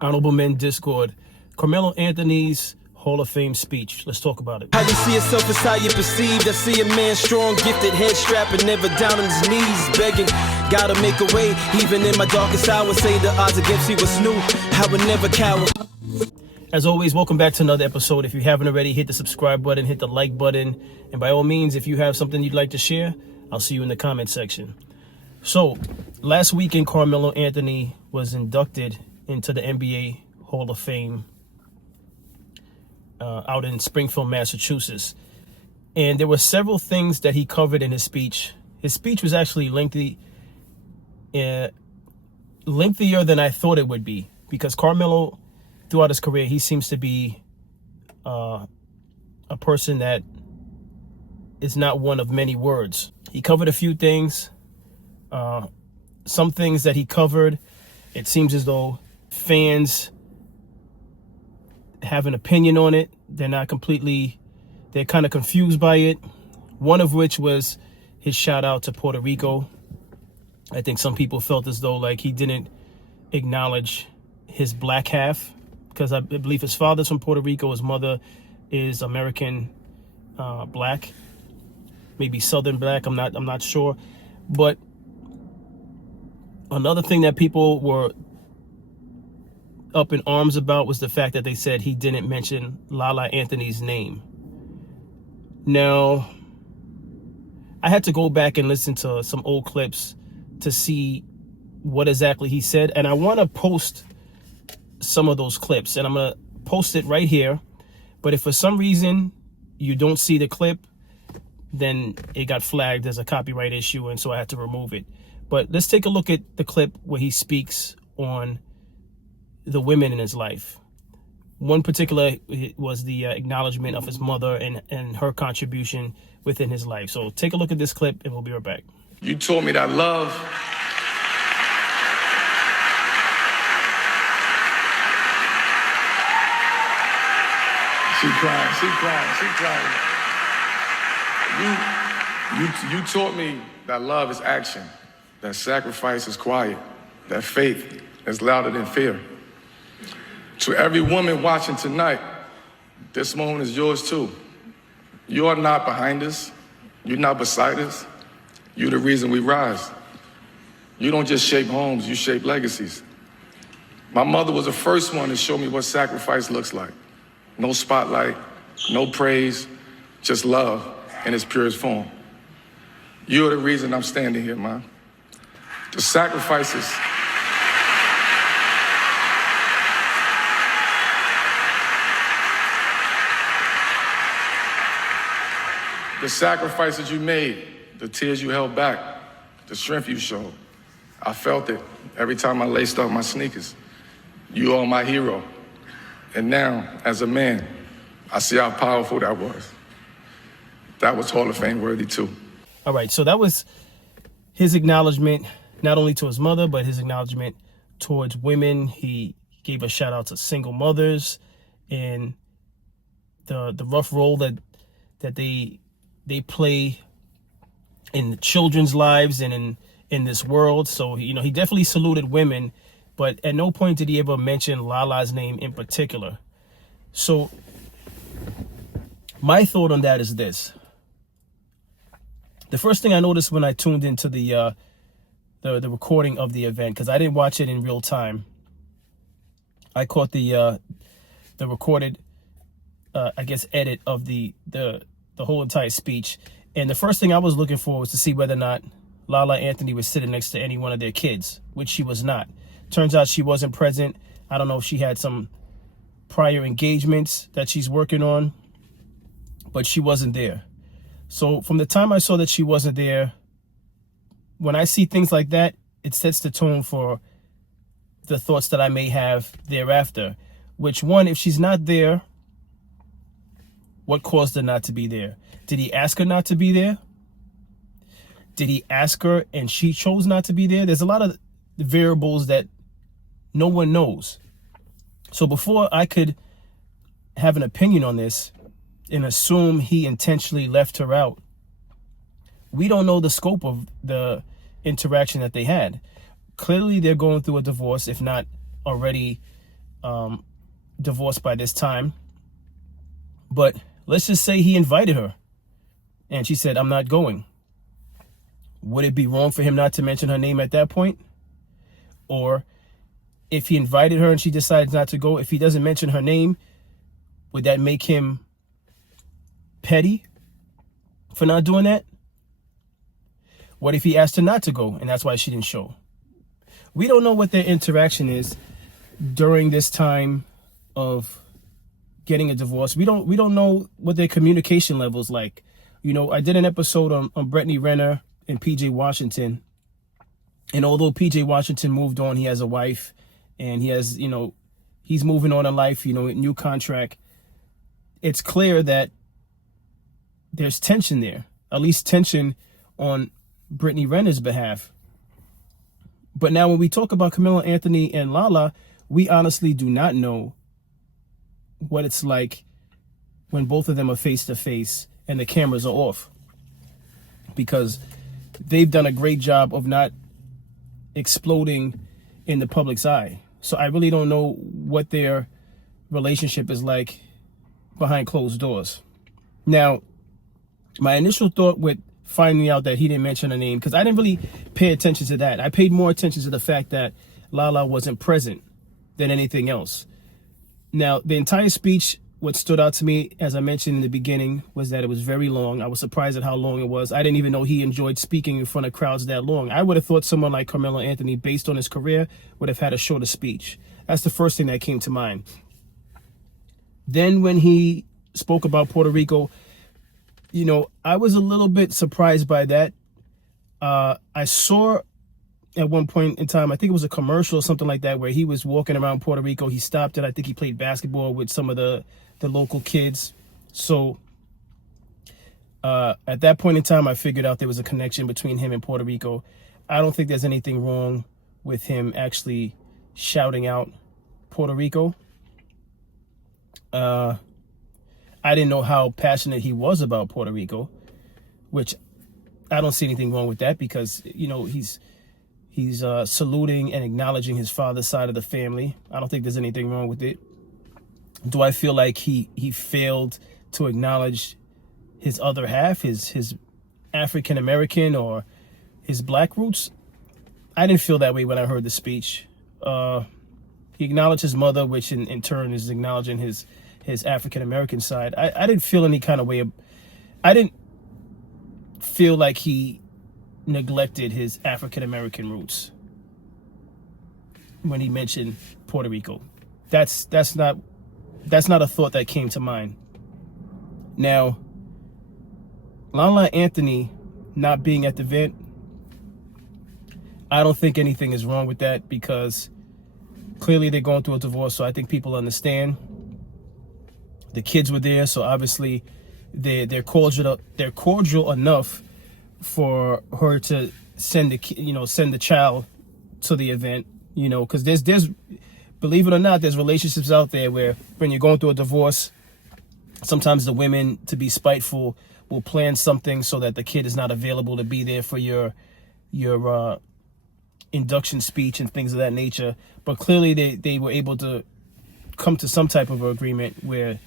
Honorable Men Discord, Carmelo Anthony's Hall of Fame speech. Let's talk about it. How you see yourself is how you perceived. I see a man strong, gifted, head strapping, never down on his knees, begging. Gotta make a way, even in my darkest hour. Say the odds against me was new. I would never cower. As always, welcome back to another episode. If you haven't already, hit the subscribe button, hit the like button, and by all means, if you have something you'd like to share, I'll see you in the comment section. So, last weekend, Carmelo Anthony was inducted into the NBA Hall of Fame out in Springfield, Massachusetts. And there were several things that he covered in his speech. His speech was actually lengthier than I thought it would be, because Carmelo, throughout his career, he seems to be a person that is not one of many words. He covered a few things. Some things that he covered, it seems as though fans have an opinion on it. They're kind of confused by it. One of which was his shout out to Puerto Rico. I think some people felt as though like he didn't acknowledge his black half, because I believe his father's from Puerto Rico, his mother is American black, maybe Southern black. I'm not sure. But another thing that people were up in arms about was the fact that they said he didn't mention Lala Anthony's name. Now, I had to go back and listen to some old clips to see what exactly he said, and I want to post some of those clips, and I'm going to post it right here. But if for some reason you don't see the clip, then it got flagged as a copyright issue, and so I had to remove it. But let's take a look at the clip where he speaks on the women in his life. One particular was the acknowledgement of his mother and her contribution within his life. So take a look at this clip and we'll be right back. You taught me that love She crying. You taught me that love is action, that sacrifice is quiet, that faith is louder than fear. To every woman watching tonight, this moment is yours too. You are not behind us. You're not beside us. You're the reason we rise. You don't just shape homes, you shape legacies. My mother was the first one to show me what sacrifice looks like. No spotlight, no praise, just love in its purest form. You're the reason I'm standing here, man. The sacrifices you made, the tears you held back, the strength you showed. I felt it every time I laced up my sneakers. You are my hero. And now, as a man, I see how powerful that was. That was Hall of Fame worthy too. All right, so that was his acknowledgement, not only to his mother, but his acknowledgement towards women. He gave a shout out to single mothers and the rough role that they play in the children's lives and in this world. So, he definitely saluted women, but at no point did he ever mention Lala's name in particular. So my thought on that is this. The first thing I noticed when I tuned into the recording of the event, because I didn't watch it in real time, I caught the recorded, edit of the whole entire speech. And the first thing I was looking for was to see whether or not Lala Anthony was sitting next to any one of their kids, which she was not. Turns out she wasn't present. I don't know if she had some prior engagements that she's working on, but she wasn't there. So from the time I saw that she wasn't there, when I see things like that, it sets the tone for the thoughts that I may have thereafter. Which one, if she's not there, what caused her not to be there? Did he ask her not to be there? Did he ask her and she chose not to be there? There's a lot of variables that no one knows. So before I could have an opinion on this and assume he intentionally left her out, we don't know the scope of the interaction that they had. Clearly, they're going through a divorce, if not already divorced by this time. But let's just say he invited her and she said, I'm not going. Would it be wrong for him not to mention her name at that point? Or if he invited her and she decides not to go, if he doesn't mention her name, would that make him petty for not doing that? What if he asked her not to go and that's why she didn't show? We don't know what their interaction is during this time of getting a divorce. We don't know what their communication level is like. You know, I did an episode on Brittany Renner and PJ Washington. And although PJ Washington moved on, he has a wife and he has, you know, he's moving on in life, you know, new contract. It's clear that there's tension there, at least tension on Brittany Renner's behalf. But now when we talk about Carmelo Anthony and Lala, we honestly do not know what it's like when both of them are face to face and the cameras are off, because they've done a great job of not exploding in the public's eye. So I really don't know what their relationship is like behind closed doors. Now, my initial thought with finding out that he didn't mention her name, because I didn't really pay attention to that. I paid more attention to the fact that Lala wasn't present than anything else. Now, the entire speech, what stood out to me, as I mentioned in the beginning, was that it was very long. I was surprised at how long it was. I didn't even know he enjoyed speaking in front of crowds that long. I would have thought someone like Carmelo Anthony, based on his career, would have had a shorter speech. That's the first thing that came to mind. Then when he spoke about Puerto Rico, you know, I was a little bit surprised by that. I saw at one point in time, I think it was a commercial or something like that, where he was walking around Puerto Rico. He stopped and I think he played basketball with some of the local kids. So at that point in time, I figured out there was a connection between him and Puerto Rico. I don't think there's anything wrong with him actually shouting out Puerto Rico. I didn't know how passionate he was about Puerto Rico, which I don't see anything wrong with that, because, you know, he's saluting and acknowledging his father's side of the family. I don't think there's anything wrong with it. Do I feel like he failed to acknowledge his other half, his African American or his black roots? I didn't feel that way when I heard the speech. He acknowledged his mother, which in turn is acknowledging his African American side. I didn't feel any kind of way. I didn't feel like he neglected his African American roots when he mentioned Puerto Rico. That's not a thought that came to mind. Now, Lala Anthony not being at the event, I don't think anything is wrong with that, because clearly they're going through a divorce, so I think people understand. The kids were there, so obviously they're cordial enough for her to send the child to the event, you know, because there's believe it or not, there's relationships out there where when you're going through a divorce, sometimes the women, to be spiteful, will plan something so that the kid is not available to be there for your induction speech and things of that nature. But clearly they were able to come to some type of agreement where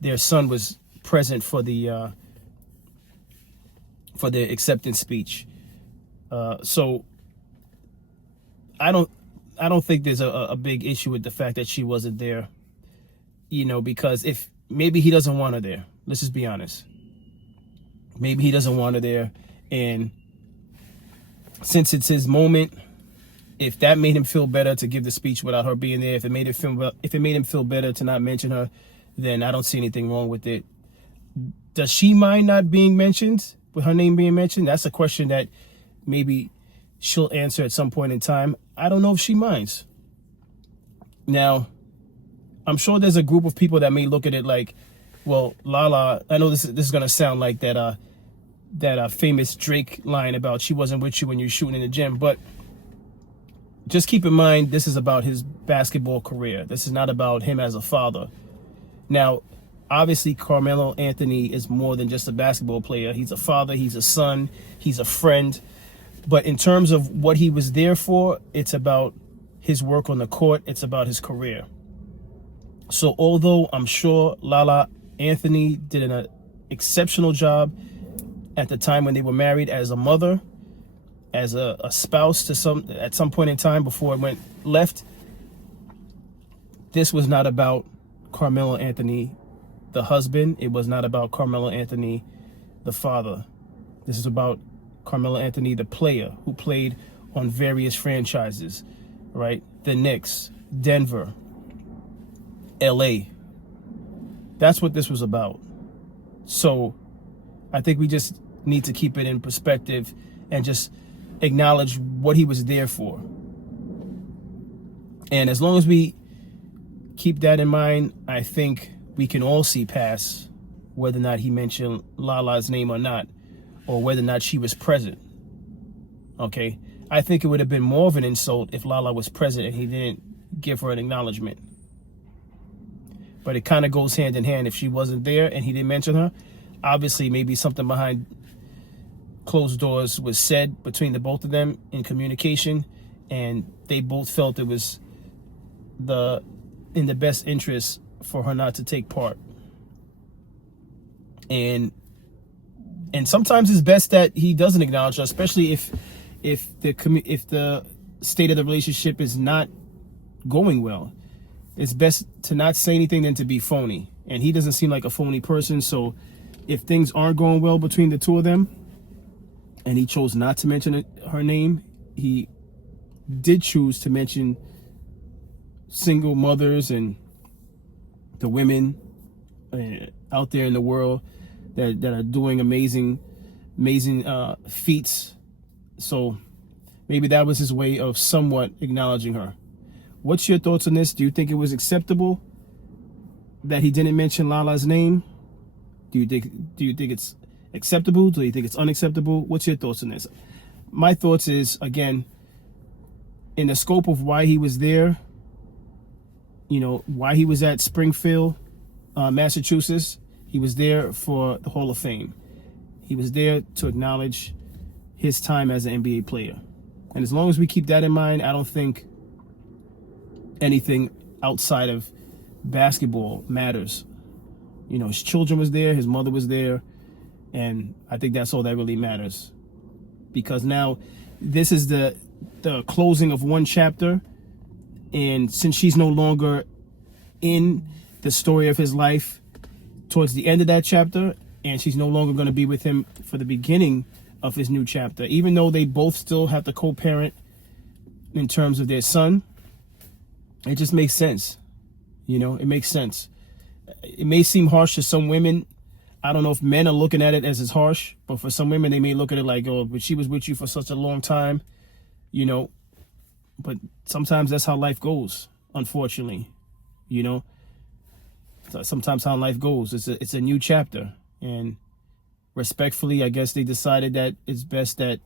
their son was present for the acceptance speech. So I don't think there's a big issue with the fact that she wasn't there, you know, because if maybe he doesn't want her there. Let's just be honest. Maybe he doesn't want her there, and since it's his moment, if that made him feel better to give the speech without her being there, if it made him feel better to not mention her, then I don't see anything wrong with it. Does she mind not being mentioned, with her name being mentioned? That's a question that maybe she'll answer at some point in time. I don't know if she minds. Now, I'm sure there's a group of people that may look at it like, well, Lala, I know this is going to sound like that famous Drake line about she wasn't with you when you were shooting in the gym, but just keep in mind, this is about his basketball career. This is not about him as a father. Now, obviously, Carmelo Anthony is more than just a basketball player. He's a father, he's a son, he's a friend. But in terms of what he was there for, it's about his work on the court. It's about his career. So although I'm sure Lala Anthony did an exceptional job at the time when they were married as a mother, as a spouse at some point in time before it went left, this was not about Carmelo Anthony, the husband. It was not about Carmelo Anthony, the father. This is about Carmelo Anthony, the player who played on various franchises, right? The Knicks, Denver, LA. That's what this was about. So I think we just need to keep it in perspective and just acknowledge what he was there for. And as long as we keep that in mind, I think we can all see past whether or not he mentioned Lala's name or not, or whether or not she was present. Okay? I think it would have been more of an insult if Lala was present and he didn't give her an acknowledgement. But it kind of goes hand in hand. If she wasn't there and he didn't mention her, obviously maybe something behind closed doors was said between the both of them in communication, and they both felt it was in the best interest for her not to take part. And sometimes it's best that he doesn't acknowledge her, especially if the state of the relationship is not going well. It's best to not say anything than to be phony. And he doesn't seem like a phony person. So if things aren't going well between the two of them, and he chose not to mention her name, he did choose to mention single mothers and the women out there in the world that are doing amazing feats. So maybe that was his way of somewhat acknowledging her. What's your thoughts on this? Do you think it was acceptable that he didn't mention Lala's name? Do you think it's acceptable? Do you think it's unacceptable? What's your thoughts on this? My thoughts is, again, in the scope of why he was there, why he was at Springfield, Massachusetts, he was there for the Hall of Fame. He was there to acknowledge his time as an NBA player. And as long as we keep that in mind, I don't think anything outside of basketball matters. His children was there, his mother was there, and I think that's all that really matters. Because now this is the closing of one chapter, and since she's no longer in the story of his life towards the end of that chapter, and she's no longer going to be with him for the beginning of his new chapter, even though they both still have to co-parent in terms of their son, it just makes sense. It makes sense. It may seem harsh to some women. I don't know if men are looking at it as harsh, but for some women, they may look at it like, oh, but she was with you for such a long time, But sometimes that's how life goes, unfortunately, Sometimes how life goes. It's a new chapter. And respectfully, I guess they decided that it's best that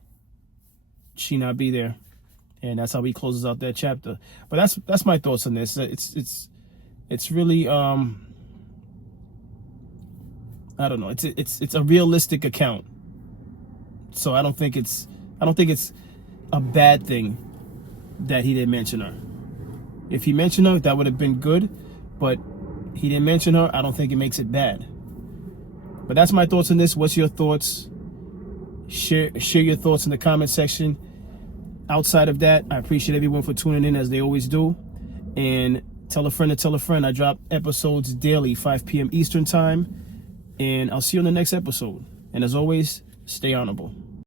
she not be there. And that's how he closes out that chapter. But that's my thoughts on this. It's really I don't know. It's a realistic account. So I don't think it's a bad thing that he didn't mention her. If he mentioned her, that would have been good, but he didn't mention her. I don't think it makes it bad. But that's my thoughts on this. What's your thoughts? Share your thoughts in the comment section. Outside of that, I appreciate everyone for tuning in as they always do. And tell a friend to tell a friend. I drop episodes daily, 5 p.m. Eastern time. And I'll see you on the next episode. And as always, stay honorable.